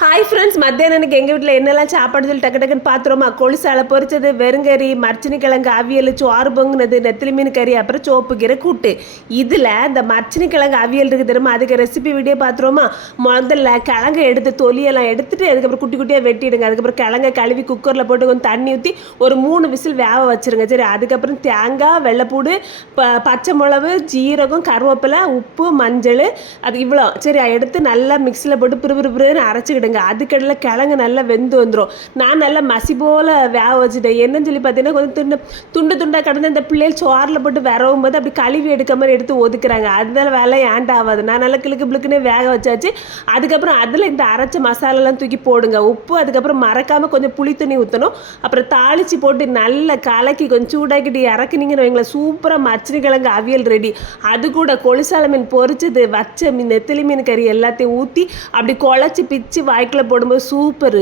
Hi friends, மத்தியானம் எனக்கு எங்கள் வீட்டில் என்னெல்லாம் சாப்பாடு சொல்லி டக்கு டக்குன்னு பார்த்துருவோமா. கொழுசாலை பொரிச்சது, வெறுங்கறி, மரச்சினி கிழங்கு அவியல், சோறு பொங்குனது, நெத்திலி மீன் கறி, அப்புறம் சோப்பு கீரை கூட்டு. இதில் இந்த மரச்சினி கிழங்கு அவியல் இருக்குது தெரியுமா, அதுக்கு ரெசிபி வீடியோ பார்த்துருவோமா. முதல்ல கிழங்கை எடுத்து தொலியெல்லாம் எடுத்துட்டு அதுக்கப்புறம் குட்டி குட்டியாக வெட்டிடுங்க. அதுக்கப்புறம் கிழங்கை கழுவி குக்கரில் போட்டு கொஞ்சம் தண்ணி ஊற்றி ஒரு 3 விசில் வேக வச்சுருங்க. சரி, அதுக்கப்புறம் தேங்காய், வெள்ளைப்பூடு, பச்சை மிளகு, ஜீரகம், கருவேப்பிலை, உப்பு, மஞ்சள், அது இவ்வளோ சரி எடுத்து நல்லா மிக்சியில் போட்டு பிறுபிறுன்னு அரைச்சிக்கிடுங்க. அதுக்கடல கிழங்கு நல்லா வெந்து வந்துடும். நான் நல்லா மசி போல் வேக வச்சுட்டேன். என்னன்னு சொல்லி பார்த்தீங்கன்னா, கொஞ்சம் துண்டாக கடந்து இந்த பிள்ளைகள் சோறில் போட்டு வரவும் போது அப்படி கழுவி எடுக்க மாதிரி எடுத்து ஒதுக்குறாங்க. அதனால வேலை ஏன்டா ஆகாது. நான் நல்லா கிளுக்கு பிளுக்குன்னு வேக வச்சாச்சு. அதுக்கப்புறம் அதில் இந்த அரைச்ச மசாலாலாம் தூக்கி போடுங்க. உப்பு, அதுக்கப்புறம் மறக்காமல் கொஞ்சம் புளி தண்ணி ஊற்றணும். அப்புறம் தாளித்து போட்டு நல்லா கலக்கி கொஞ்சம் சூடாக்கிட்டு இறக்குனீங்கன்னு வைங்களேன், சூப்பராக மரச்சினி கிழங்கு அவியல் ரெடி. அது கூட கொழுசாலை மீன் பொரிச்சது, வச்ச மீன், நெத்திலி மீன் கறி எல்லாத்தையும் ஊற்றி அப்படி குழச்சி பிச்சு வாய்க்குள்ள போடும்போது சூப்பர்.